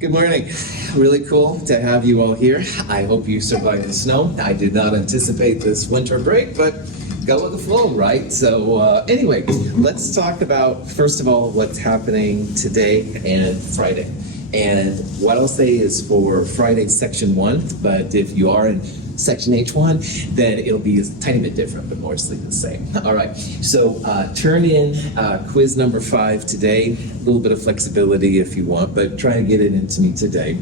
Good morning. Really cool to have you all here. I hope you survived the snow. I did not anticipate this winter break, but go with the flow, right? So anyway, let's talk about, first of all, what's happening today and Friday. And what I'll say is for Friday, section 1, but if you are in section H1, then it'll be a tiny bit different, but mostly the same. All right, so turn in quiz number 5 today. A little bit of flexibility if you want, but try and get it into me today.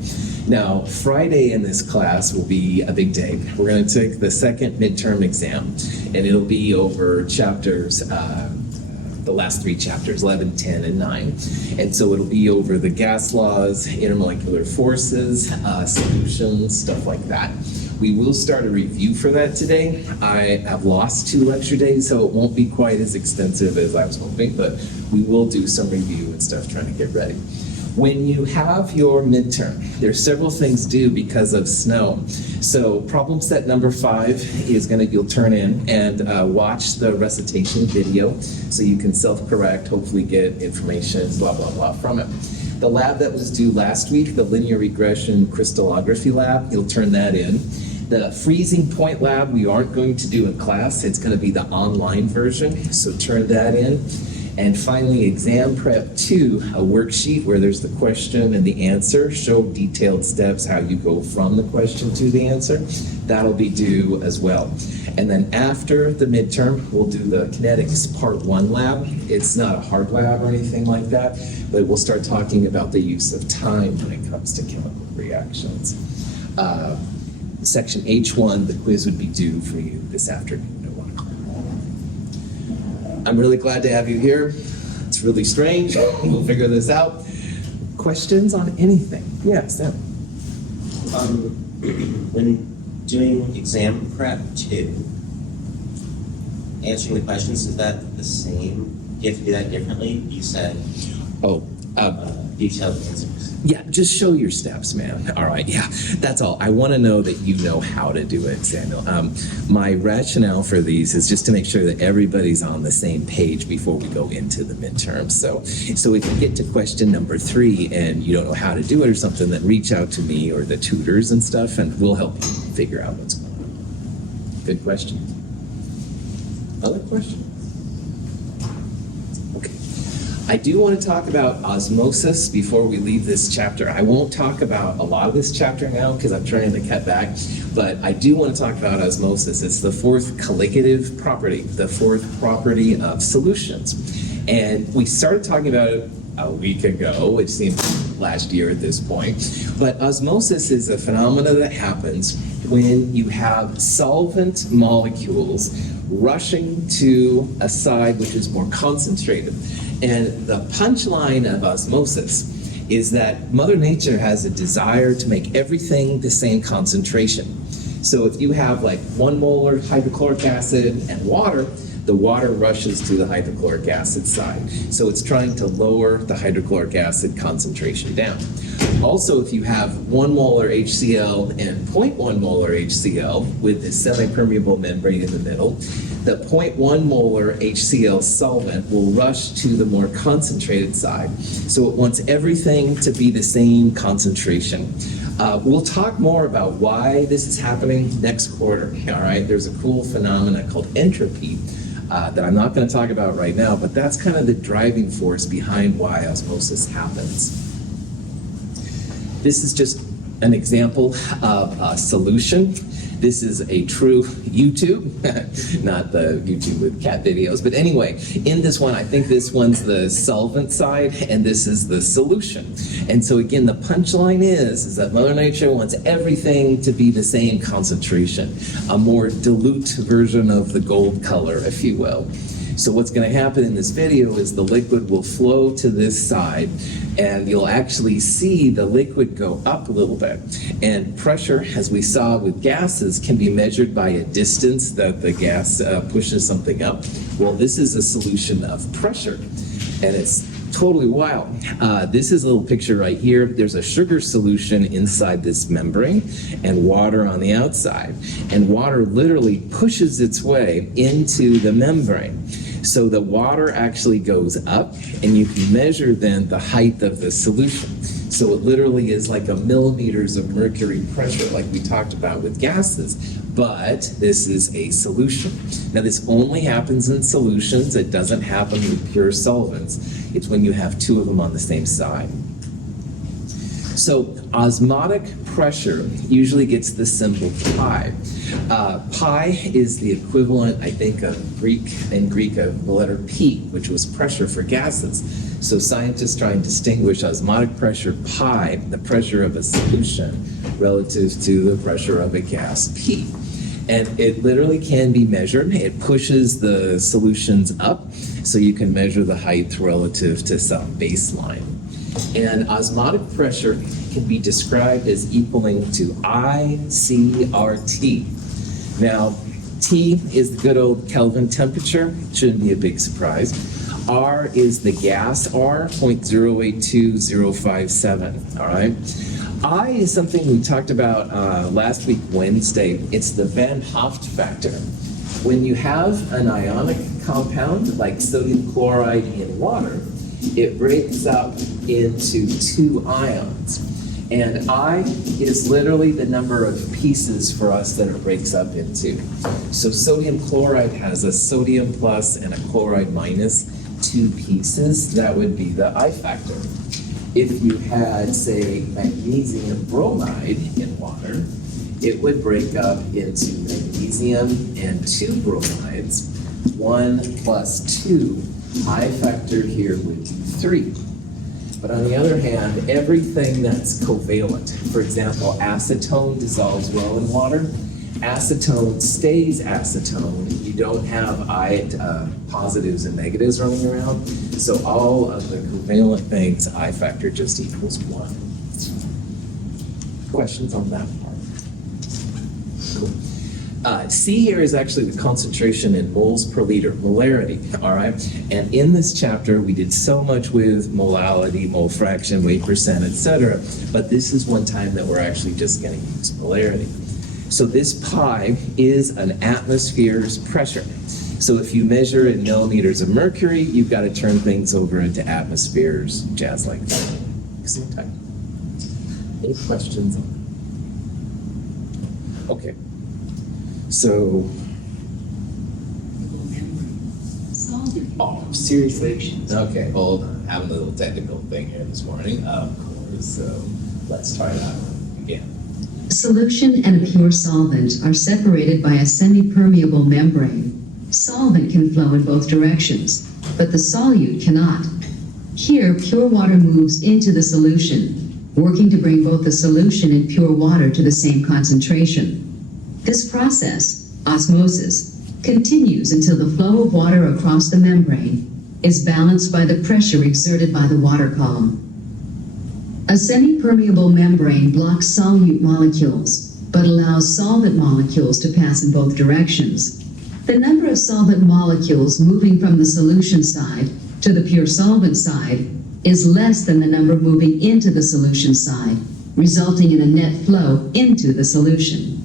Now, Friday in this class will be a big day. We're going to take the second midterm exam, and it'll be over chapters, the last 3 chapters, 11, 10, and 9. And so it'll be over the gas laws, intermolecular forces, solutions, stuff like that. We will start a review for that today. I have lost 2 lecture days, so it won't be quite as extensive as I was hoping, but we will do some review and stuff trying to get ready. When you have your midterm, there's several things due because of snow. So problem set number 5 is you'll turn in and watch the recitation video so you can self-correct, hopefully get information, blah, blah, blah from it. The lab that was due last week, the linear regression crystallography lab, you'll turn that in. The freezing point lab we aren't going to do in class. It's going to be the online version, so turn that in. And finally, exam prep 2, a worksheet where there's the question and the answer, show detailed steps how you go from the question to the answer. That'll be due as well. And then after the midterm, we'll do the kinetics part 1 lab. It's not a hard lab or anything like that, but we'll start talking about the use of time when it comes to chemical reactions. Section H1, the quiz would be due for you this afternoon at 1 o'clock. I'm really glad to have you here. It's really strange. We'll figure this out. Questions on anything? Yes, Sam. When doing exam prep 2, answering the questions, is that the same? Do you have to do that differently? You said detailed answers. Yeah, just show your steps, man. All right, yeah, that's all. I want to know that you know how to do it, Samuel. My rationale for these is just to make sure that everybody's on the same page before we go into the midterm. So if you get to question number 3 and you don't know how to do it or something, then reach out to me or the tutors and stuff, and we'll help you figure out what's going on. Good question. Other questions? Okay. I do want to talk about osmosis before we leave this chapter. I won't talk about a lot of this chapter now because I'm trying to cut back, but I do want to talk about osmosis. It's the 4th colligative property, the 4th property of solutions. And we started talking about it a week ago, which seems last year at this point. But osmosis is a phenomenon that happens when you have solvent molecules rushing to a side which is more concentrated. And the punchline of osmosis is that Mother Nature has a desire to make everything the same concentration. So if you have like 1 molar hydrochloric acid and water, the water rushes to the hydrochloric acid side. So it's trying to lower the hydrochloric acid concentration down. Also, if you have 1 molar HCl and 0.1 molar HCl with this semi-permeable membrane in the middle, the 0.1 molar HCl solvent will rush to the more concentrated side. So it wants everything to be the same concentration. We'll talk more about why this is happening next quarter, all right? There's a cool phenomena called entropy that I'm not going to talk about right now, but that's kind of the driving force behind why osmosis happens. This is just an example of a solution. This is a true YouTube, not the YouTube with cat videos. But anyway, in this one, I think this one's the solvent side, and this is the solution. And so again, the punchline is that Mother Nature wants everything to be the same concentration, a more dilute version of the gold color, if you will. So what's going to happen in this video is the liquid will flow to this side, and you'll actually see the liquid go up a little bit. And pressure, as we saw with gases, can be measured by a distance that the gas pushes something up. Well, this is a solution of pressure, and it's totally wild. This is a little picture right here. There's a sugar solution inside this membrane and water on the outside. And water literally pushes its way into the membrane. So the water actually goes up, and you can measure then the height of the solution. So it literally is like a millimeters of mercury pressure, like we talked about with gases. But this is a solution. Now, this only happens in solutions. It doesn't happen with pure solvents. It's when you have two of them on the same side. So osmotic pressure usually gets the symbol pi. Pi is the equivalent, I think, of Greek of the letter P, which was pressure for gases. So scientists try and distinguish osmotic pressure pi, the pressure of a solution, relative to the pressure of a gas P. And it literally can be measured. It pushes the solutions up, so you can measure the height relative to some baseline. And osmotic pressure can be described as equaling to ICRT. Now, T is the good old Kelvin temperature. Shouldn't be a big surprise. R is the gas R, 0.082057, all right? I is something we talked about last week, Wednesday. It's the Van Hoft factor. When you have an ionic compound, like sodium chloride in water, it breaks up into two ions. And I is literally the number of pieces for us that it breaks up into. So sodium chloride has a sodium plus and a chloride minus, two pieces. That would be the I factor. If you had, say, magnesium bromide in water, it would break up into magnesium and two bromides. 1 plus 2, I factor here would be 3. But on the other hand, everything that's covalent, for example, acetone dissolves well in water. Acetone stays acetone. You don't have positives and negatives running around. So all of the covalent things, I factor just equals 1. Questions on that part? Cool. C here is actually the concentration in moles per liter, molarity, all right? And in this chapter, we did so much with molality, mole fraction, weight percent, etc. But this is one time that we're actually just going to use molarity. So this pi is an atmosphere's pressure. So if you measure in millimeters of mercury, you've got to turn things over into atmospheres, jazz like that. Same time. Any questions? Okay. So, oh, seriously? Okay, hold on. Having a little technical thing here this morning, of course. So let's try that again. Solution and a pure solvent are separated by a semi-permeable membrane. Solvent can flow in both directions, but the solute cannot. Here, pure water moves into the solution, working to bring both the solution and pure water to the same concentration. This process, osmosis, continues until the flow of water across the membrane is balanced by the pressure exerted by the water column. A semi-permeable membrane blocks solute molecules, but allows solvent molecules to pass in both directions. The number of solvent molecules moving from the solution side to the pure solvent side is less than the number moving into the solution side, resulting in a net flow into the solution.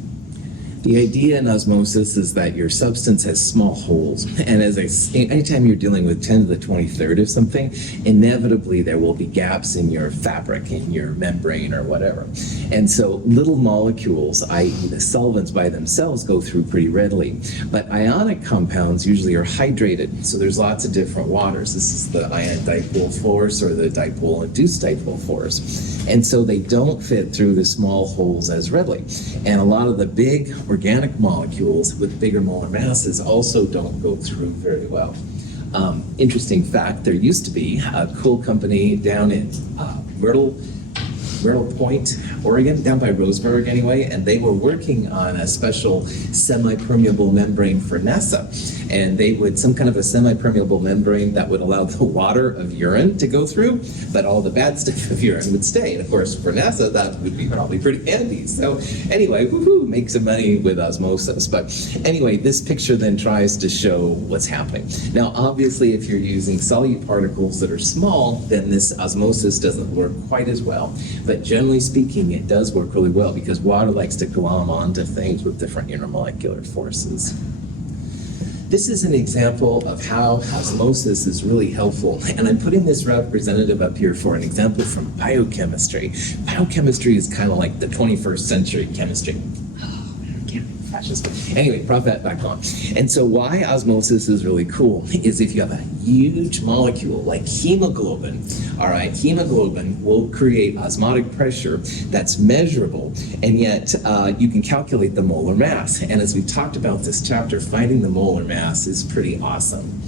The idea in osmosis is that your substance has small holes, and anytime you're dealing with 10 to the 23rd of something, inevitably there will be gaps in your fabric, in your membrane or whatever. And so little molecules, i.e. the solvents by themselves, go through pretty readily. But ionic compounds usually are hydrated, so there's lots of different waters. This is the ion dipole force or the dipole-induced dipole force. And so they don't fit through the small holes as readily. And a lot of the big organic molecules with bigger molar masses also don't go through very well. Interesting fact, there used to be a cool company down in Myrtle Point, Oregon, down by Roseburg anyway, and they were working on a special semi-permeable membrane for NASA. And they would, some kind of a semi-permeable membrane that would allow the water of urine to go through, but all the bad stuff of urine would stay. And of course, for NASA, that would be probably pretty handy. So anyway, woohoo, make some money with osmosis. But anyway, this picture then tries to show what's happening. Now, obviously, if you're using solute particles that are small, then this osmosis doesn't work quite as well. But generally speaking, it does work really well because water likes to glom onto things with different intermolecular forces. this is an example of how osmosis is really helpful. And I'm putting this representative up here for an example from biochemistry. Biochemistry is kind of like the 21st century chemistry. Anyway, prop that back on. And so why osmosis is really cool is if you have a huge molecule like hemoglobin, all right, hemoglobin will create osmotic pressure that's measurable, and yet you can calculate the molar mass. And as we've talked about this chapter, finding the molar mass is pretty awesome.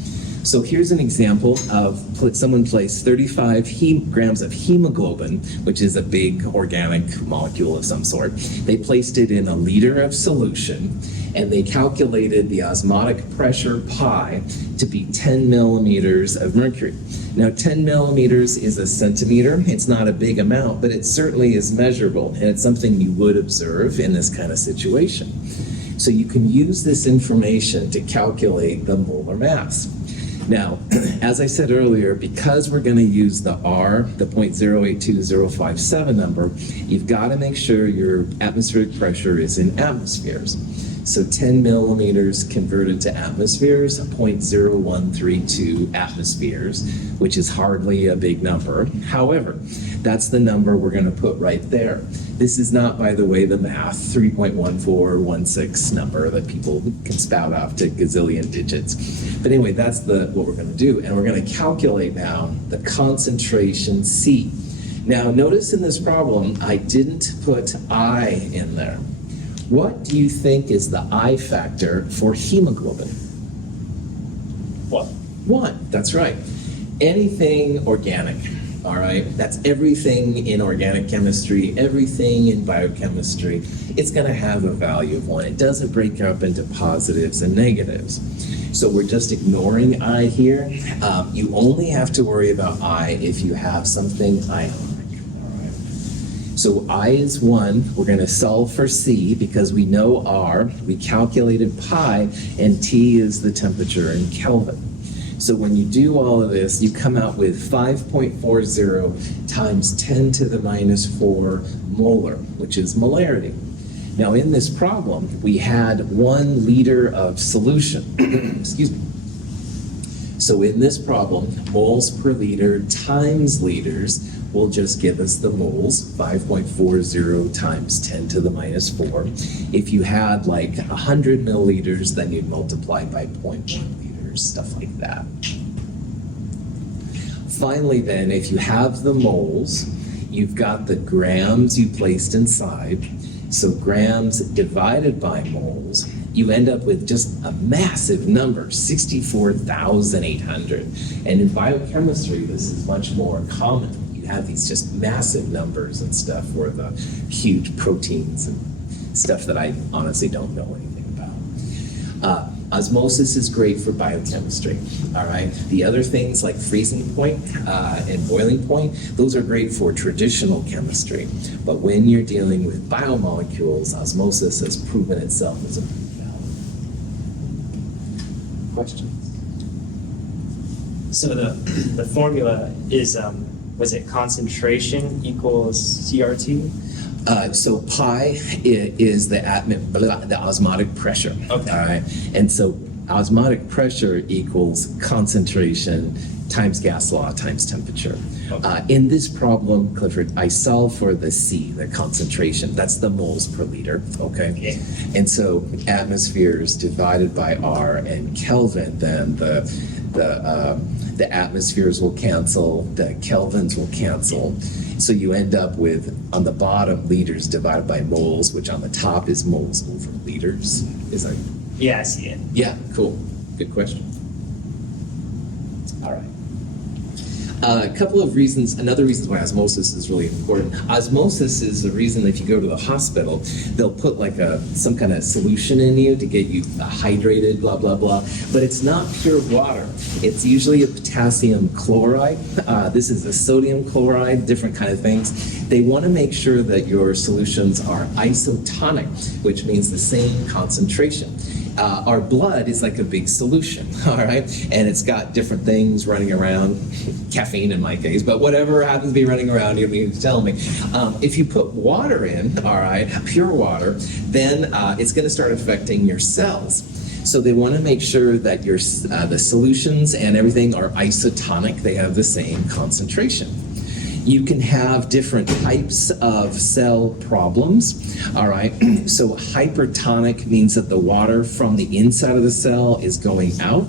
So here's an example of someone placed 35 grams of hemoglobin, which is a big organic molecule of some sort. They placed it in a liter of solution, and they calculated the osmotic pressure pi to be 10 millimeters of mercury. Now, 10 millimeters is a centimeter. It's not a big amount, but it certainly is measurable, and it's something you would observe in this kind of situation. So you can use this information to calculate the molar mass. Now, as I said earlier, because we're going to use the R, the 0.082057 number, you've got to make sure your atmospheric pressure is in atmospheres. So 10 millimeters converted to atmospheres, 0.0132 atmospheres, which is hardly a big number. However, that's the number we're going to put right there. This is not, by the way, the math 3.1416 number that people can spout off to gazillion digits. But anyway, that's what we're going to do. And we're going to calculate now the concentration C. Now, notice in this problem, I didn't put I in there. What do you think is the I factor for hemoglobin? What? 1, that's right. Anything organic, all right? That's everything in organic chemistry, everything in biochemistry. It's going to have a value of 1. It doesn't break up into positives and negatives. So we're just ignoring I here. You only have to worry about I if you have something ionic. So I is 1, we're going to solve for C because we know R, we calculated pi, and T is the temperature in Kelvin. So when you do all of this, you come out with 5.40 times 10 to the minus 4 molar, which is molarity. Now in this problem, we had 1 liter of solution. Excuse me. So in this problem, moles per liter times liters will just give us the moles, 5.40 times 10 to the minus 4. If you had like 100 milliliters, then you'd multiply by 0.1 liters, stuff like that. Finally then, if you have the moles, you've got the grams you placed inside. So grams divided by moles, you end up with just a massive number, 64,800. And in biochemistry, this is much more common. Have these just massive numbers and stuff for the huge proteins and stuff that I honestly don't know anything about. Osmosis is great for biochemistry, all right? The other things like freezing point and boiling point, those are great for traditional chemistry. But when you're dealing with biomolecules, osmosis has proven itself as a valid. Questions? So the formula is was it concentration equals CRT? So pi is the osmotic pressure. Okay. All right. And so osmotic pressure equals concentration times gas law times temperature. Okay. In this problem, Clifford, I solve for the C, the concentration. That's the moles per liter. Okay. And so atmospheres divided by R and Kelvin, then the atmospheres will cancel, the kelvins will cancel. So you end up with, on the bottom, liters divided by moles, which on the top is moles over liters. Is that? Yeah, I see it. Yeah, cool. Good question. All right. A couple of reasons, another reason why osmosis is really important. Osmosis is the reason that if you go to the hospital, they'll put like some kind of solution in you to get you hydrated, blah, blah, blah. But it's not pure water. It's usually a potassium chloride. This is a sodium chloride, different kind of things. They want to make sure that your solutions are isotonic, which means the same concentration. Our blood is like a big solution, all right? And it's got different things running around, caffeine in my case, but whatever happens to be running around, you need to tell me. If you put water in, all right, pure water, then it's going to start affecting your cells. So they want to make sure that the solutions and everything are isotonic. They have the same concentration. You can have different types of cell problems, all right? So hypertonic means that the water from the inside of the cell is going out,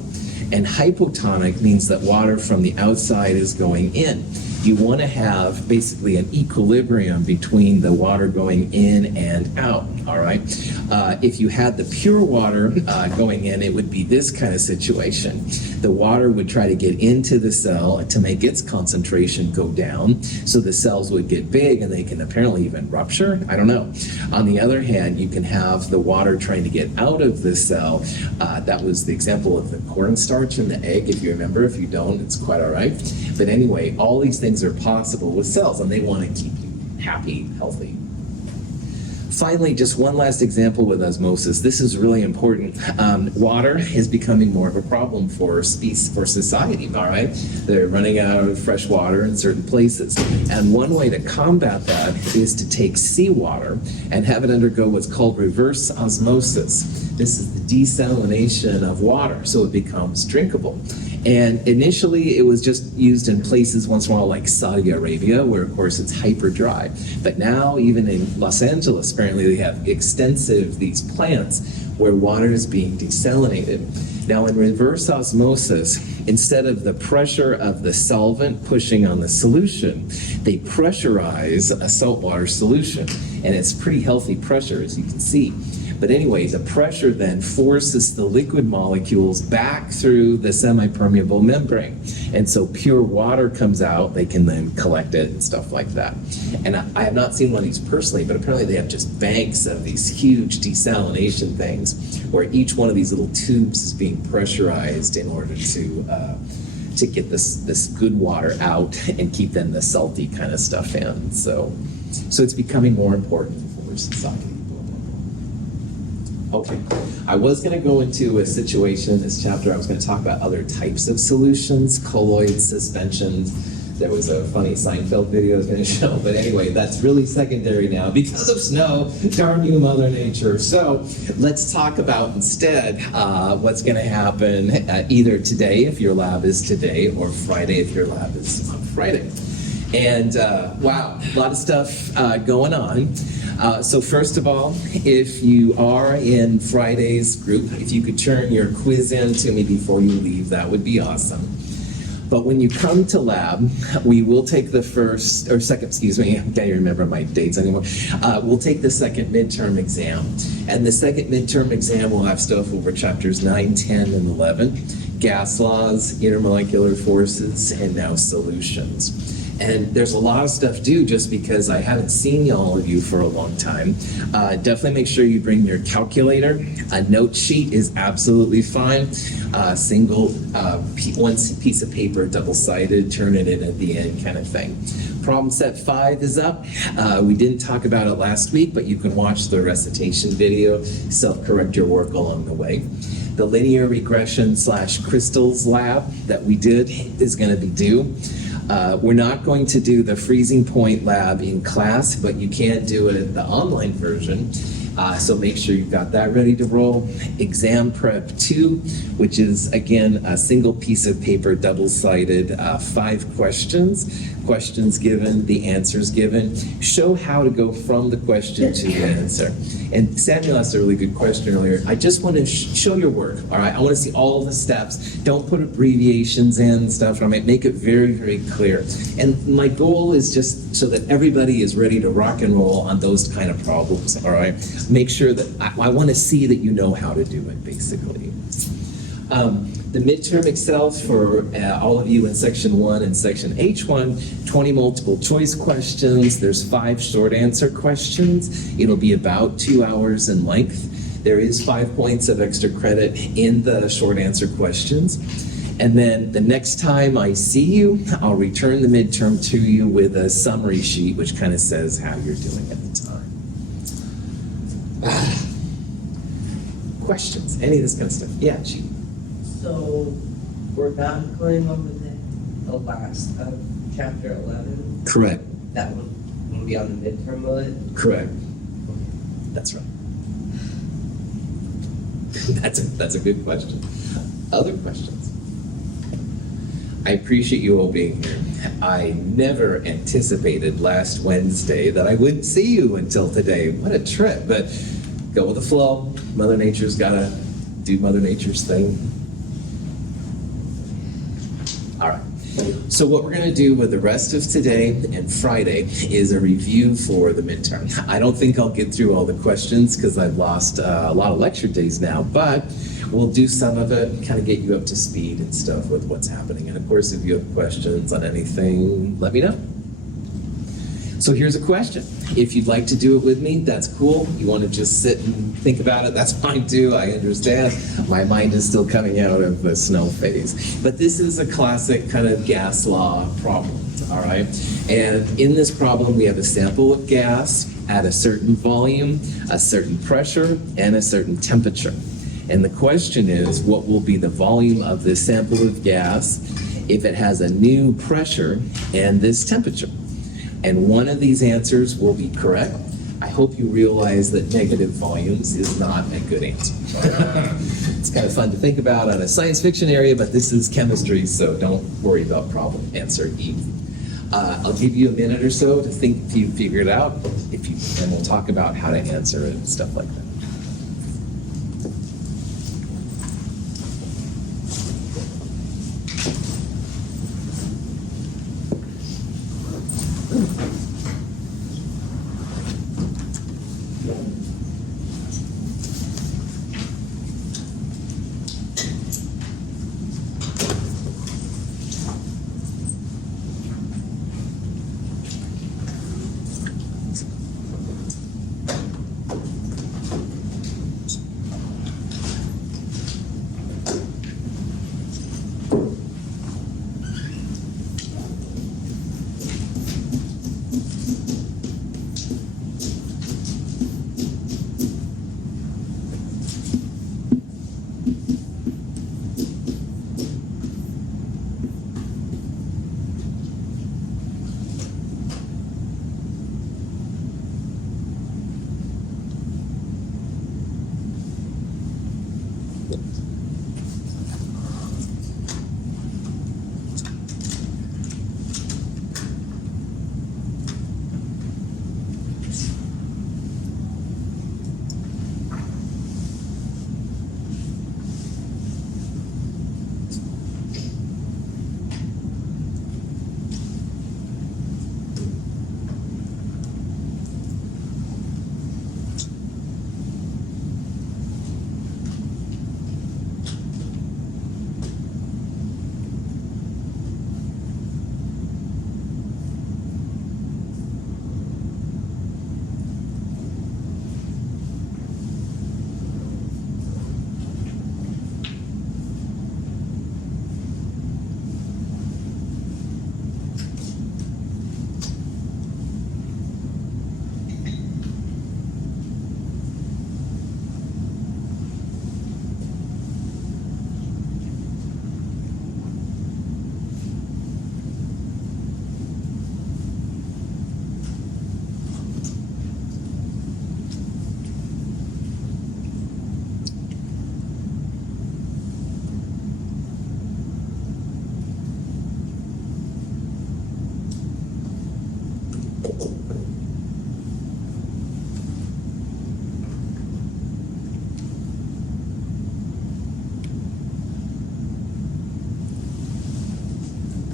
and hypotonic means that water from the outside is going in. You want to have basically an equilibrium between the water going in and out, all right? If you had the pure water going in, it would be this kind of situation. The water would try to get into the cell to make its concentration go down, so the cells would get big and they can apparently even rupture. I don't know. On the other hand, you can have the water trying to get out of the cell. That was the example of the cornstarch in the egg, if you remember. If you don't, it's quite all right. But anyway, all these things are possible with cells, and they want to keep you happy, healthy. Finally, just one last example with osmosis. This is really important. Water is becoming more of a problem for society, all right? They're running out of fresh water in certain places. And one way to combat that is to take seawater and have it undergo what's called reverse osmosis. This is the desalination of water, so it becomes drinkable. And initially, it was just used in places once in a while like Saudi Arabia, where of course it's hyper dry. But now, even in Los Angeles, apparently they have these plants where water is being desalinated. Now, in reverse osmosis, instead of the pressure of the solvent pushing on the solution, they pressurize a saltwater solution. And it's pretty healthy pressure, as you can see. But anyway, the pressure then forces the liquid molecules back through the semi-permeable membrane. And so pure water comes out, they can then collect it and stuff like that. And I have not seen one of these personally, but apparently they have just banks of these huge desalination things where each one of these little tubes is being pressurized in order to get this good water out and keep then the salty kind of stuff in. So it's becoming more important for society. Okay, I was going to go into a situation in this chapter. I was going to talk about other types of solutions, colloid suspensions. There was a funny Seinfeld video I was going to show, but anyway, that's really secondary now because of snow. Darn you, Mother Nature. So let's talk about instead what's going to happen either today if your lab is today, or Friday if your lab is on Friday. And wow, a lot of stuff going on. So first of all, if you are in Friday's group, if you could turn your quiz in to me before you leave, that would be awesome. But when you come to lab, we will take the first, or second, excuse me, I can't even remember my dates anymore. We'll take the second midterm exam. And the second midterm exam will have stuff over chapters 9, 10, and 11. Gas laws, intermolecular forces, and now solutions. And there's a lot of stuff due just because I haven't seen all of you for a long time. Definitely make sure you bring your calculator. A note sheet is absolutely fine. One piece of paper, double-sided, turn it in at the end kind of thing. Problem set 5 is up. We didn't talk about it last week, but you can watch the recitation video, self-correct your work along the way. The linear regression / crystals lab that we did is going to be due. We're not going to do the freezing point lab in class, but you can do it the online version. So make sure you've got that ready to roll. Exam prep 2, which is again a single piece of paper, double-sided, 5 questions given, the answers given. Show how to go from the question to the answer. And Samuel asked a really good question earlier. I just want to show your work, all right? I want to see all the steps. Don't put abbreviations in and stuff. I make it very, very clear. And my goal is just so that everybody is ready to rock and roll on those kind of problems, all right? Make sure that I want to see that you know how to do it, basically. The midterm excels for all of you in section 1 and section H1, 20 multiple choice questions. There's 5 short answer questions. It'll be about 2 hours in length. There is 5 points of extra credit in the short answer questions. And then the next time I see you, I'll return the midterm to you with a summary sheet, which kind of says how you're doing at the time. Questions? Any of this kind of stuff? Yeah, Chief. So we're not going over the last of chapter 11? Correct. That one will be on the midterm, will it? Correct. That's right. That's a good question. Other questions? I appreciate you all being here. I never anticipated last Wednesday that I wouldn't see you until today. What a trip, but go with the flow. Mother Nature's gotta do Mother Nature's thing. All right. So what we're going to do with the rest of today and Friday is a review for the midterm. I don't think I'll get through all the questions because I've lost a lot of lecture days now, but we'll do some of it, kind of get you up to speed and stuff with what's happening. And of course, if you have questions on anything, let me know. So here's a question. If you'd like to do it with me, that's cool. You want to just sit and think about it, that's fine too. I understand. My mind is still coming out of the snow phase. But this is a classic kind of gas law problem, all right? And in this problem, we have a sample of gas at a certain volume, a certain pressure, and a certain temperature. And the question is, what will be the volume of this sample of gas if it has a new pressure and this temperature? And one of these answers will be correct. I hope you realize that negative volumes is not a good answer. It's kind of fun to think about on a science fiction area, but this is chemistry, so don't worry about problem answer E. I'll give you a minute or so to think if you figure it out, and we'll talk about how to answer it and stuff like that.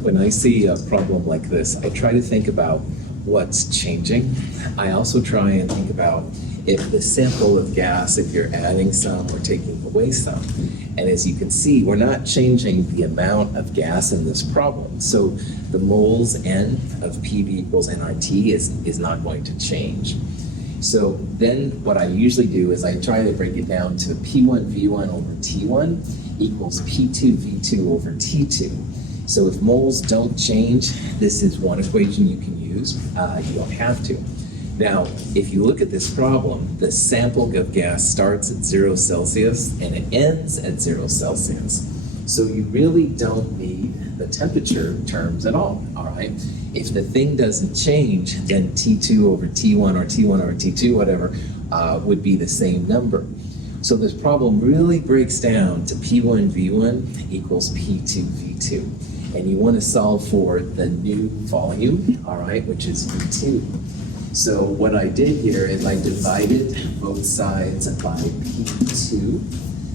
When I see a problem like this, I try to think about what's changing. I also try and think about if the sample of gas, if you're adding some or taking away some. And as you can see, we're not changing the amount of gas in this problem. So the moles N of PV equals nRT is not going to change. So then what I usually do is I try to break it down to P1 V1 over T1 equals P2 V2 over T2. So if moles don't change, this is one equation you can use. You don't have to. Now, if you look at this problem, the sample of gas starts at 0 Celsius and it ends at 0 Celsius. So you really don't need the temperature terms at all right? If the thing doesn't change, then T2 over T1 or T1 over T2, whatever, would be the same number. So this problem really breaks down to P1V1 equals P2V2. And you want to solve for the new volume, all right, which is V2. So what I did here is I divided both sides by P2.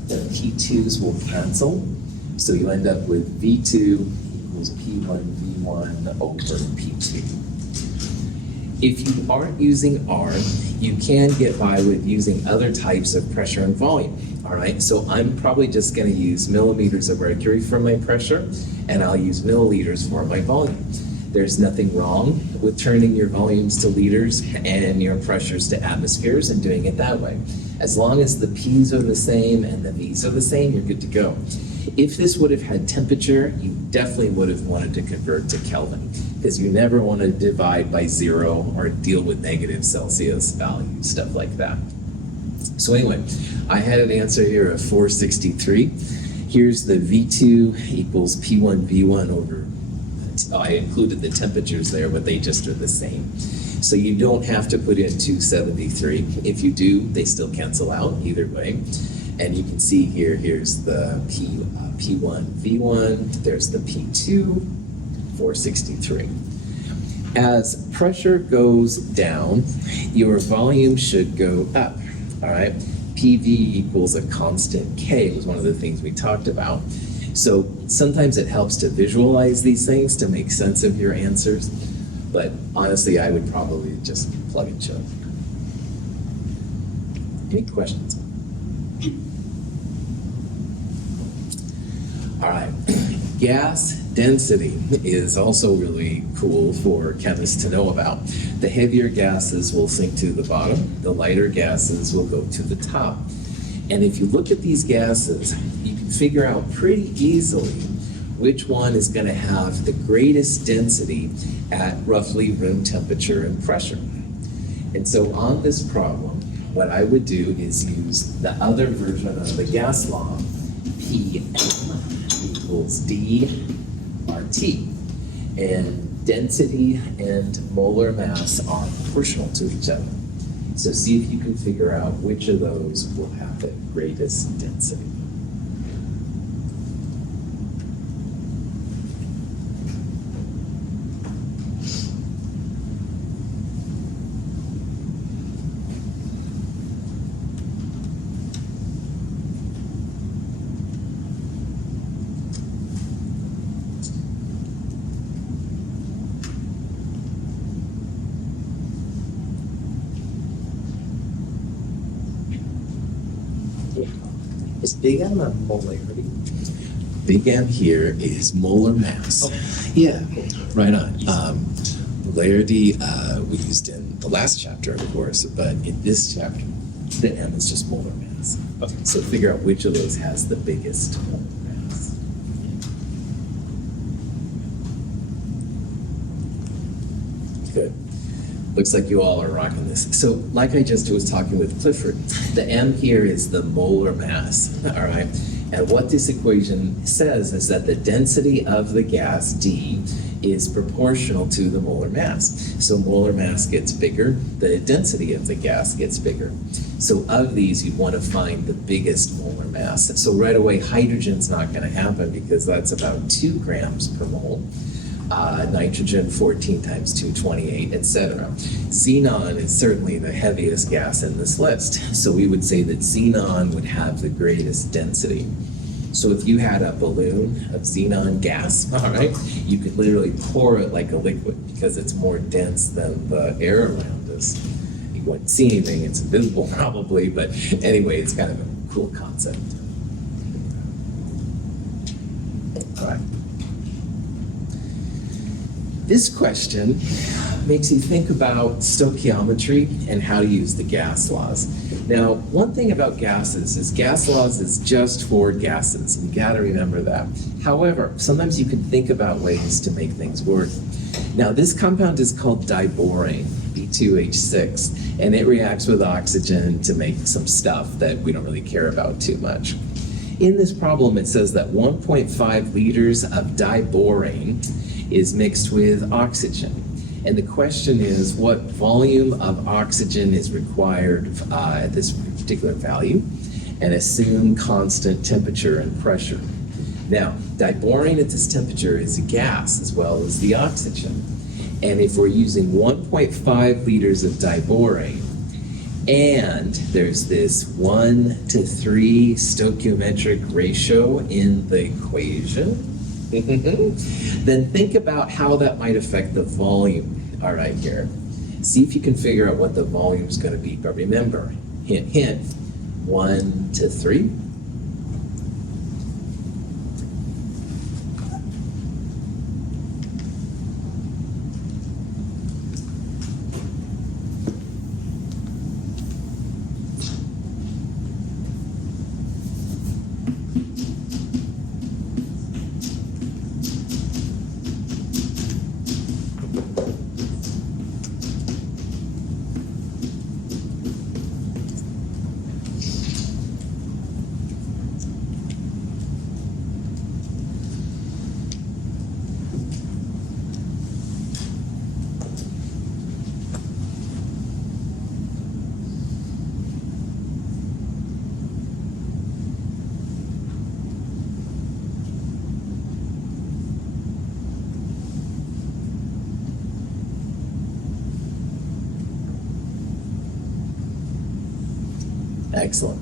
The P2s will cancel. So you end up with V2 equals P1V1 over P2. If you aren't using R, you can get by with using other types of pressure and volume, all right? So I'm probably just gonna use millimeters of mercury for my pressure, and I'll use milliliters for my volume. There's nothing wrong with turning your volumes to liters and your pressures to atmospheres and doing it that way. As long as the P's are the same and the V's are the same, you're good to go. If this would have had temperature, you definitely would have wanted to convert to Kelvin, because you never want to divide by 0 or deal with negative Celsius values, stuff like that. So anyway, I had an answer here of 463. Here's the V2 equals P1V1 over, I included the temperatures there, but they just are the same. So you don't have to put in 273. If you do, they still cancel out either way. And you can see here, here's the P1V1, there's the P2, 463. As pressure goes down, your volume should go up, all right? PV equals a constant K was one of the things we talked about. So sometimes it helps to visualize these things to make sense of your answers, but honestly, I would probably just plug and chug. Any questions? All right, gas density is also really cool for chemists to know about. The heavier gases will sink to the bottom, the lighter gases will go to the top. And if you look at these gases, you can figure out pretty easily which one is going to have the greatest density at roughly room temperature and pressure. And so on this problem, what I would do is use the other version of the gas law, PM equals dRT. And density and molar mass are proportional to each other. So see if you can figure out which of those will have the greatest density. Is big M a molarity? Big M here is molar mass. Okay. Yeah, right on. Molarity we used in the last chapter, of course, but in this chapter, the M is just molar mass. Okay. So figure out which of those has the biggest molar mass. Good. Looks like you all are rocking this. So like I just was talking with Clifford, the M here is the molar mass, all right? And what this equation says is that the density of the gas, D, is proportional to the molar mass. So molar mass gets bigger, the density of the gas gets bigger. So of these, you'd want to find the biggest molar mass. So right away, hydrogen's not going to happen because that's about 2 grams per mole. Nitrogen 14 times 228, etc. Xenon is certainly the heaviest gas in this list. So we would say that xenon would have the greatest density. So if you had a balloon of xenon gas, all right, you could literally pour it like a liquid because it's more dense than the air around us. You wouldn't see anything, it's invisible probably, but anyway, it's kind of a cool concept. All right. This question makes you think about stoichiometry and how to use the gas laws. Now, one thing about gases is gas laws is just for gases. You gotta remember that. However, sometimes you can think about ways to make things work. Now, this compound is called diborane, B2H6, and it reacts with oxygen to make some stuff that we don't really care about too much. In this problem, it says that 1.5 liters of diborane is mixed with oxygen. And the question is, what volume of oxygen is required at this particular value? and assume constant temperature and pressure. Now, diborane at this temperature is a gas as well as the oxygen. And if we're using 1.5 liters of diborane, and there's this 1:3 stoichiometric ratio in the equation, then think about how that might affect the volume. All right, here. See if you can figure out what the volume is going to be. But remember, hint, hint, 1:3. Excellent.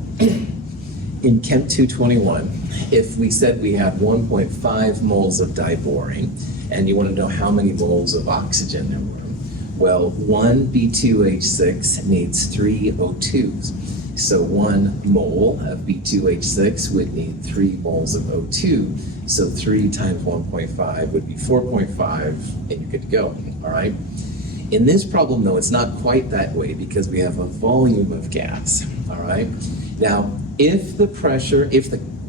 In Chem 221, if we said we had 1.5 moles of diborane, and you want to know how many moles of oxygen there were, well, one B2H6 needs 3 O2s. So 1 mole of B2H6 would need 3 moles of O2. So 3 times 1.5 would be 4.5, and you're good to go, all right? In this problem, though, it's not quite that way because we have a volume of gas, all right? Now, if the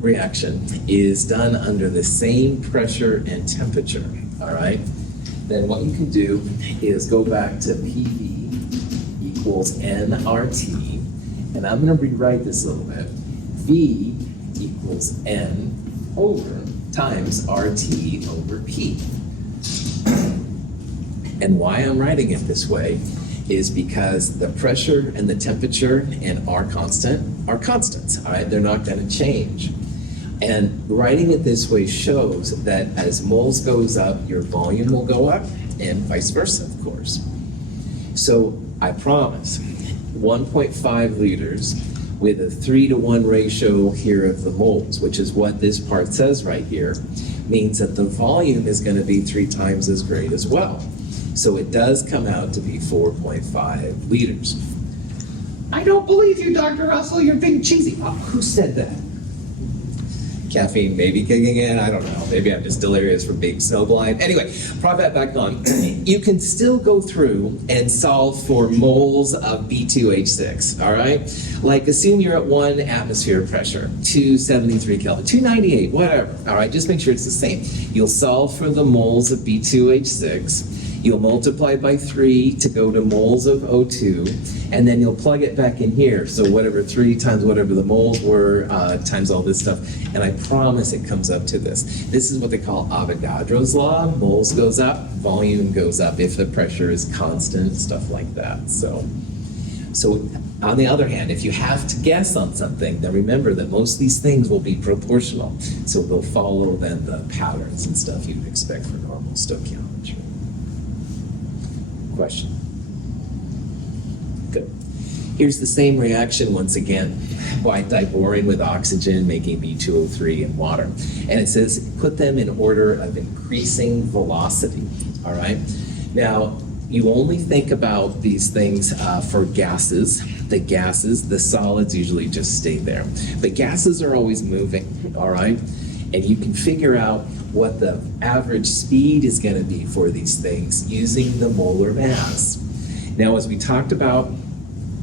reaction is done under the same pressure and temperature, all right, then what you can do is go back to PV equals nRT, and I'm going to rewrite this a little bit. V equals N over times RT over P. And why I'm writing it this way is because the pressure and the temperature and R constant are constants, all right? They're not going to change. And writing it this way shows that as moles goes up, your volume will go up, and vice versa, of course. So I promise, 1.5 liters with a 3-to-1 ratio here of the moles, which is what this part says right here, means that the volume is going to be 3 times as great as well. So it does come out to be 4.5 liters. I don't believe you, Dr. Russell. You're being cheesy. Oh, who said that? Caffeine maybe kicking in. I don't know. Maybe I'm just delirious from being snowblind. Anyway, prop that back on. You can still go through and solve for moles of B2H6, all right? Like, assume you're at 1 atmosphere pressure, 273 Kelvin, 298, whatever, all right? Just make sure it's the same. You'll solve for the moles of B2H6. You'll multiply by 3 to go to moles of O2, and then you'll plug it back in here. So whatever 3 times whatever the moles were, times all this stuff, and I promise it comes up to this. This is what they call Avogadro's law. Moles goes up, volume goes up if the pressure is constant, stuff like that. So on the other hand, if you have to guess on something, then remember that most of these things will be proportional. So they'll follow then the patterns and stuff you'd expect for normal stoichiometry. Question? Good. Here's the same reaction once again. By diborane with oxygen making B2O3 and water. And it says put them in order of increasing velocity, all right? Now, you only think about these things for gases. The solids usually just stay there. But gases are always moving, all right? And you can figure out what the average speed is going to be for these things using the molar mass. Now, as we talked about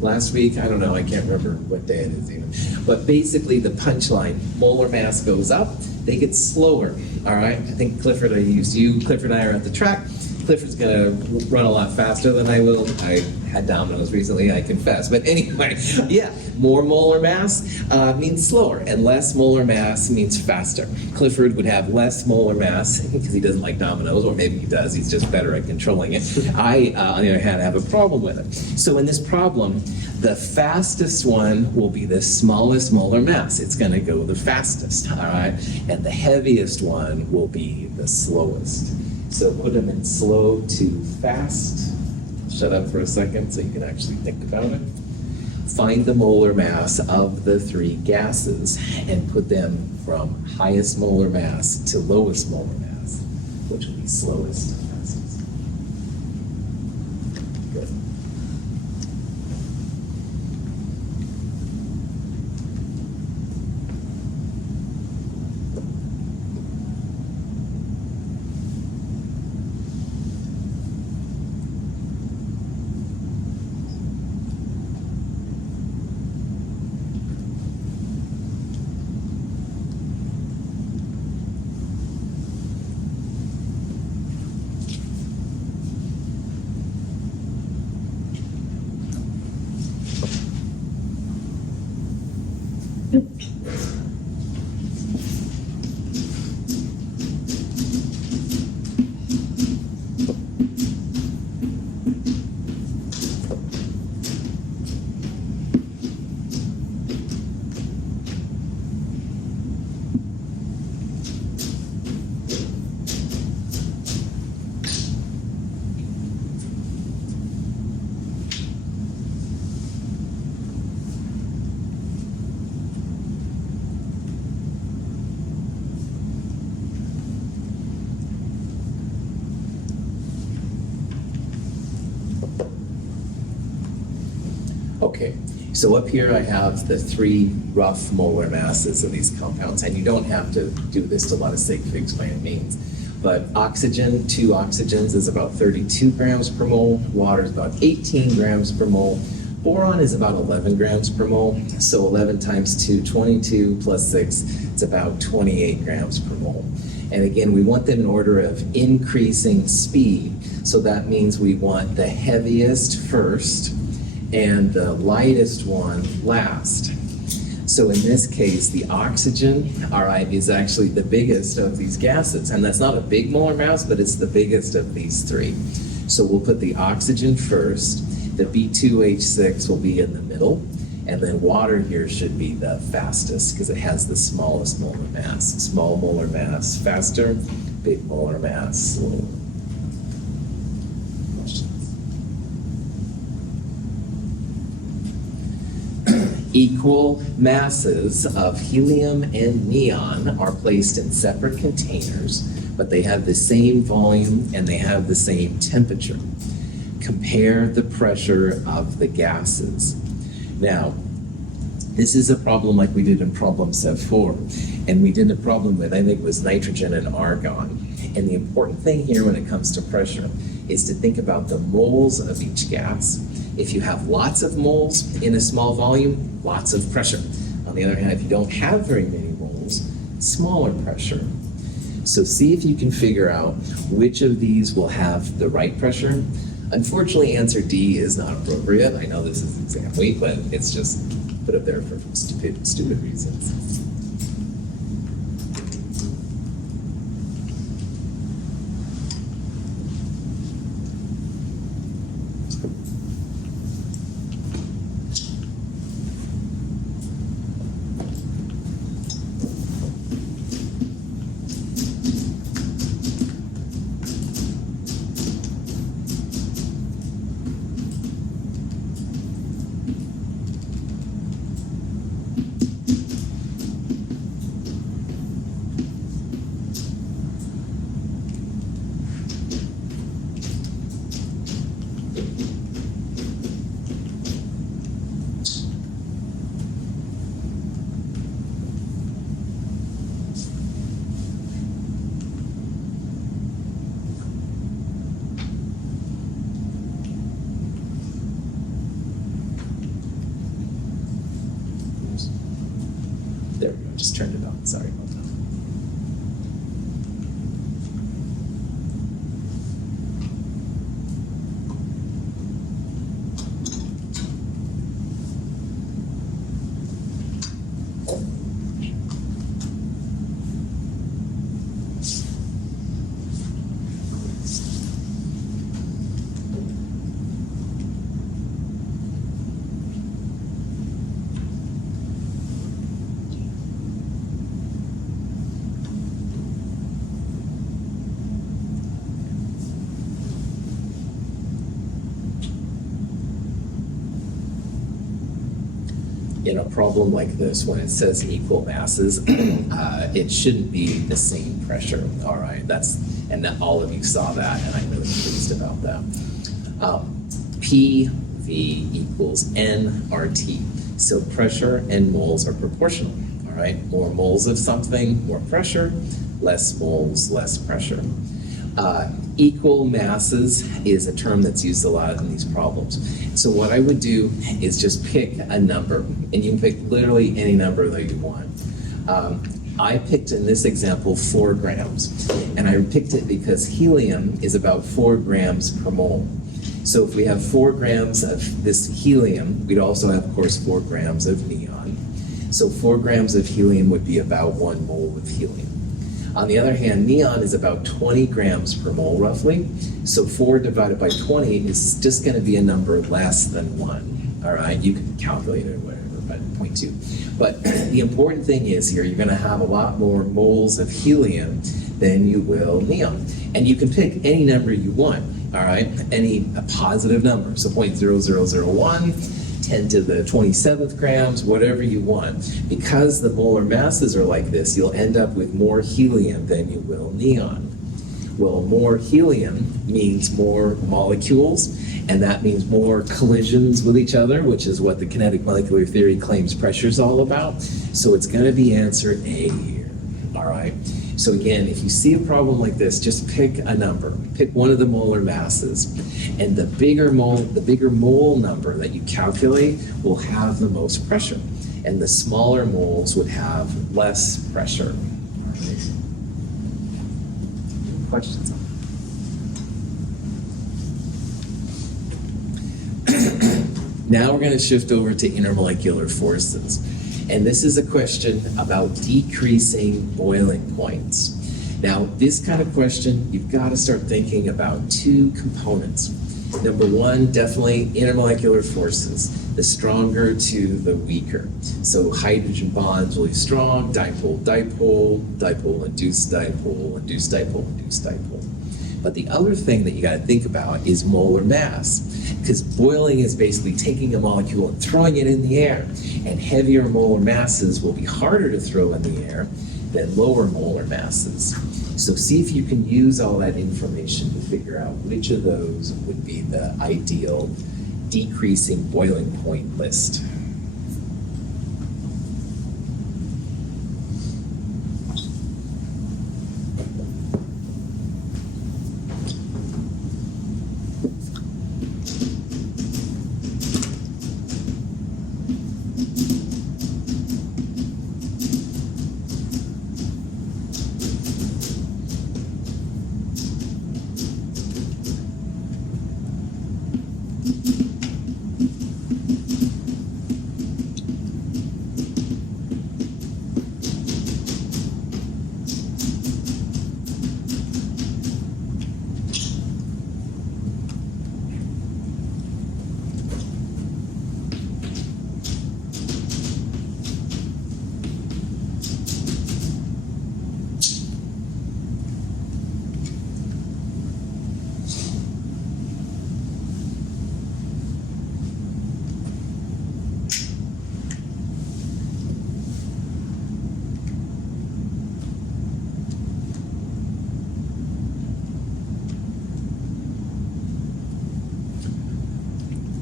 last week, I don't know, I can't remember what day it is even, but basically the punchline, molar mass goes up, they get slower, all right? I think Clifford, I used you, Clifford and I are at the track. Clifford's going to run a lot faster than I will. I had Domino's recently, I confess. But anyway, yeah, more molar mass means slower, and less molar mass means faster. Clifford would have less molar mass because he doesn't like Domino's, or maybe he does, he's just better at controlling it. I, on the other hand, have a problem with it. So in this problem, the fastest one will be the smallest molar mass. It's going to go the fastest, all right? And the heaviest one will be the slowest. So put them in slow to fast. Shut up for a second so you can actually think about it. Find the molar mass of the three gases and put them from highest molar mass to lowest molar mass, which will be slowest to fastest. Good. Okay, so up here I have the three rough molar masses of these compounds, and you don't have to do this to a lot of sig figs by any means. But oxygen, 2 oxygens is about 32 grams per mole, water is about 18 grams per mole, boron is about 11 grams per mole, so 11 times 2, 22 plus 6, it's about 28 grams per mole. And again, we want them in order of increasing speed, so that means we want the heaviest first, and the lightest one last. So in this case, the oxygen, all right, is actually the biggest of these gases. And that's not a big molar mass, but it's the biggest of these three. So we'll put the oxygen first. The B2H6 will be in the middle. And then water here should be the fastest because it has the smallest molar mass. Small molar mass faster, big molar mass slower. Equal masses of helium and neon are placed in separate containers, but they have the same volume and they have the same temperature. Compare the pressure of the gases. Now, this is a problem like we did in problem set 4, and we did a problem with, I think it was nitrogen and argon. And the important thing here when it comes to pressure is to think about the moles of each gas. If you have lots of moles in a small volume, lots of pressure. On the other hand, if you don't have very many moles, smaller pressure. So see if you can figure out which of these will have the right pressure. Unfortunately, answer D is not appropriate. I know this is exam week, but it's just put up there for stupid reasons. There we go, just turned it on, sorry about that. in a problem like this, when it says equal masses, it shouldn't be the same pressure, all right? And that all of you saw that, and I'm really pleased about that. PV equals nRT. So pressure and moles are proportional, all right? More moles of something, more pressure, less moles, less pressure. Equal masses is a term that's used a lot in these problems. So what I would do is just pick a number, and you can pick literally any number that you want. I picked in this example 4 grams, and I picked it because helium is about 4 grams per mole. So if we have 4 grams of this helium, we'd also have, of course, 4 grams of neon. So 4 grams of helium would be about 1 mole of helium. On the other hand, neon is about 20 grams per mole, roughly. So 4 divided by 20 is just going to be a number less than 1. All right, you can calculate it or whatever, but 0.2. But the important thing is here, you're going to have a lot more moles of helium than you will neon. And you can pick any number you want, all right? A positive number, so 0.0001, 10 to the 27th grams, whatever you want. Because the molar masses are like this, you'll end up with more helium than you will neon. Well, more helium means more molecules, and that means more collisions with each other, which is what the kinetic molecular theory claims pressure is all about. So it's going to be answer A here, all right? So again, if you see a problem like this, just pick a number. Pick one of the molar masses, and the bigger mole number that you calculate will have the most pressure, and the smaller moles would have less pressure. Questions? Now we're going to shift over to intermolecular forces. And this is a question about decreasing boiling points. Now, this kind of question, you've got to start thinking about 2 components. Number 1, definitely intermolecular forces, the stronger to the weaker. So hydrogen bonds really strong, dipole, dipole, dipole, induced dipole, induced dipole, induced dipole. But the other thing that you got to think about is molar mass, because boiling is basically taking a molecule and throwing it in the air, and heavier molar masses will be harder to throw in the air than lower molar masses. So see if you can use all that information to figure out which of those would be the ideal decreasing boiling point list.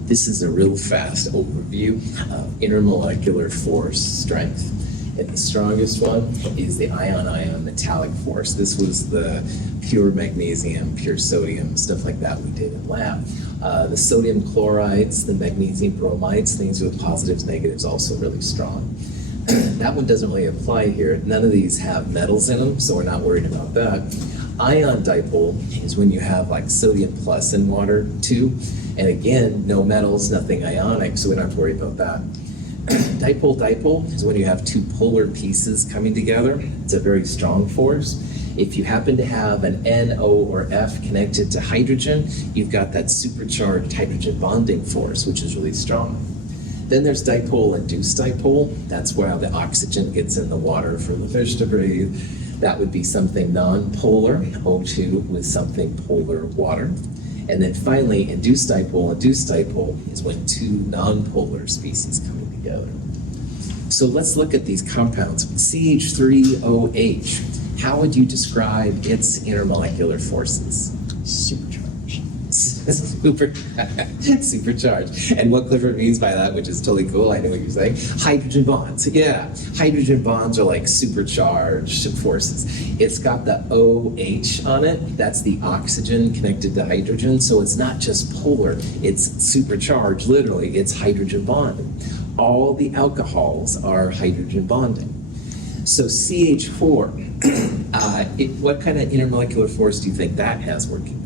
This is a real fast overview of intermolecular force strength. And the strongest one is the ion-ion metallic force. This was the pure magnesium, pure sodium, stuff like that we did in lab. The sodium chlorides, the magnesium bromides, things with positives, negatives, also really strong. That one doesn't really apply here. None of these have metals in them, so we're not worried about that. Ion dipole is when you have like sodium plus in water too. And again, no metals, nothing ionic, so we don't have to worry about that. Dipole is when you have 2 polar pieces coming together. It's a very strong force. If you happen to have an N, O, or F connected to hydrogen, you've got that supercharged hydrogen bonding force, which is really strong. Then there's dipole-induced dipole. That's where the oxygen gets in the water for the fish to breathe. That would be something non-polar, O2 with something polar, water. And then finally, induced dipole is when 2 non-polar species coming together. So let's look at these compounds. CH3OH, how would you describe its intermolecular forces? Supercharged. Supercharged. And what Clifford means by that, which is totally cool, I know what you're saying, hydrogen bonds. Yeah, hydrogen bonds are like supercharged forces. It's got the OH on it. That's the oxygen connected to hydrogen. So it's not just polar, it's supercharged, literally. It's hydrogen bonding. All the alcohols are hydrogen bonding. So CH4, what kind of intermolecular force do you think that has working?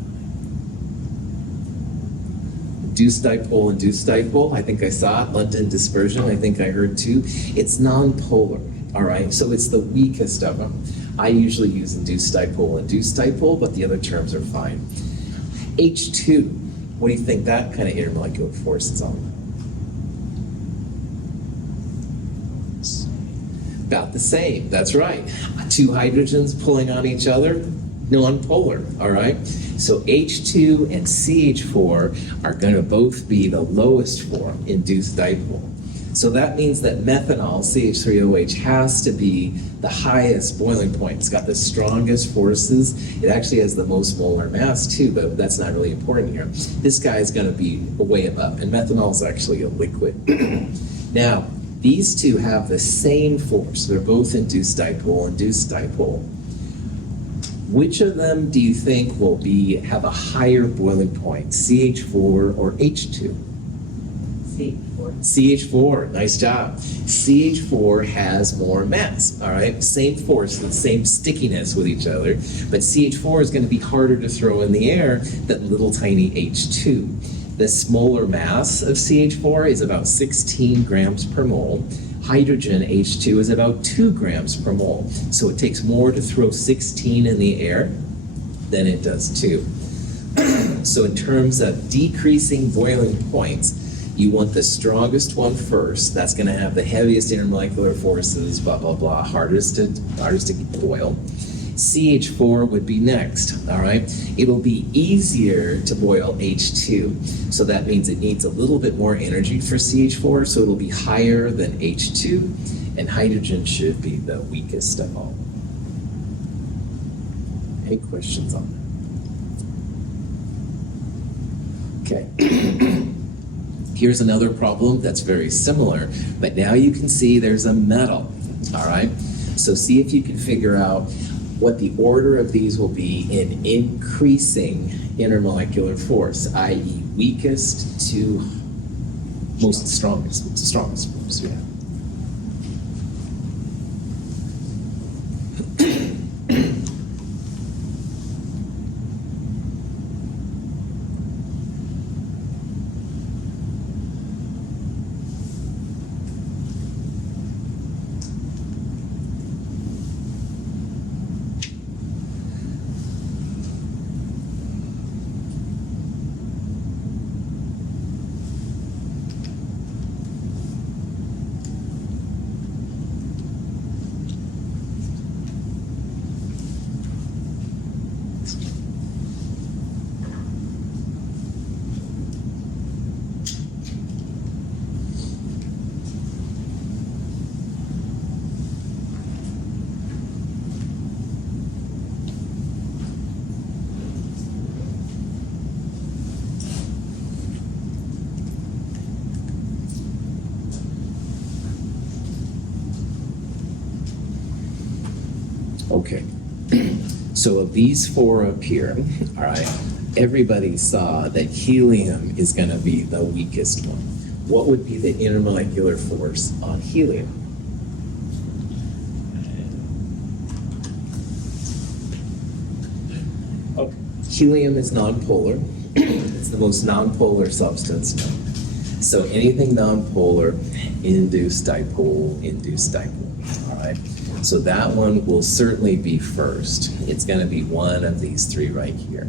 Induced dipole, induced dipole. I think I saw it. London dispersion, I think I heard too. It's nonpolar, all right? So it's the weakest of them. I usually use induced dipole, but the other terms are fine. H2, what do you think that kind of intermolecular force is on? About the same, that's right. Two hydrogens pulling on each other, non-polar, all right? So H2 and CH4 are going to both be the lowest form, induced dipole. So that means that methanol, CH3OH, has to be the highest boiling point. It's got the strongest forces. It actually has the most molar mass too, but that's not really important here. This guy is going to be way above, and methanol is actually a liquid. Now, these two have the same force. They're both induced dipole. Which of them do you think will have a higher boiling point, CH4 or H2? C4. CH4, nice job. CH4 has more mass, all right? Same force, the same stickiness with each other, but CH4 is going to be harder to throw in the air than little tiny H2. The molar mass of CH4 is about 16 grams per mole. Hydrogen, H2, is about 2 grams per mole. So it takes more to throw 16 in the air than it does 2. So in terms of decreasing boiling points, you want the strongest one first. That's going to have the heaviest intermolecular forces, blah, blah, blah, hardest to boil. CH4 would be next, all right? It'll be easier to boil H2, so that means it needs a little bit more energy for CH4, so it'll be higher than H2, and hydrogen should be the weakest of all. Any questions on that? Okay. Here's another problem that's very similar, but now you can see there's a metal, all right? So see if you can figure out what the order of these will be in increasing intermolecular force, i.e. weakest to most strongest force, yeah. Okay, so of these four up here, all right, everybody saw that helium is going to be the weakest one. What would be the intermolecular force on helium? Oh, helium is nonpolar. It's the most nonpolar substance known. So anything nonpolar, induced dipole, all right? So that one will certainly be first. It's going to be one of these three right here.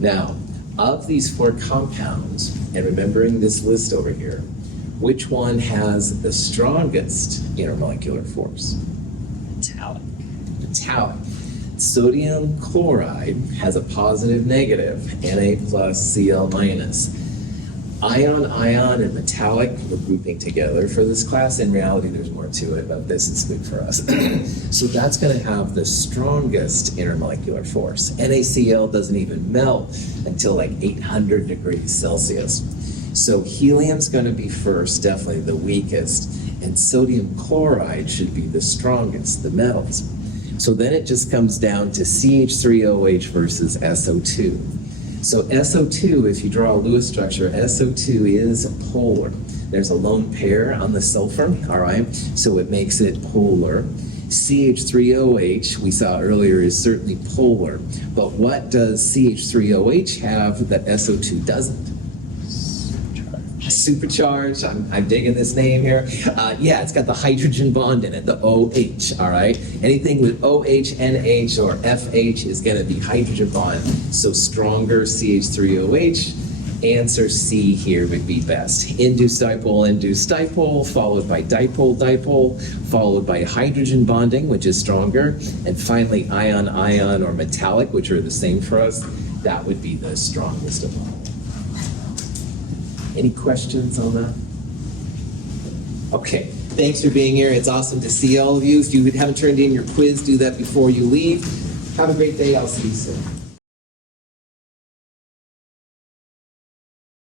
Now, of these four compounds, and remembering this list over here, which one has the strongest intermolecular force? Metallic. Metallic. Sodium chloride has a positive negative, Na plus Cl minus. Ion, and metallic we're grouping together for this class. In reality, there's more to it, but this is good for us. So that's going to have the strongest intermolecular force. NaCl doesn't even melt until like 800 degrees Celsius. So helium's going to be first, definitely the weakest, and sodium chloride should be the strongest, the metals. So then it just comes down to CH3OH versus SO2. So SO2, if you draw a Lewis structure, SO2 is polar. There's a lone pair on the sulfur, all right? So it makes it polar. CH3OH, we saw earlier, is certainly polar. But what does CH3OH have that SO2 doesn't? Supercharged. I'm digging this name here. Yeah, it's got the hydrogen bond in it, the OH, all right? Anything with OH, NH, or FH is going to be hydrogen bond. So stronger CH3OH. Answer C here would be best. Induced dipole, followed by dipole, followed by hydrogen bonding, which is stronger. And finally, ion, or metallic, which are the same for us. That would be the strongest of all. Any questions on that? Okay, thanks for being here. It's awesome to see all of you. If you haven't turned in your quiz, do that before you leave. Have a great day. I'll see you soon.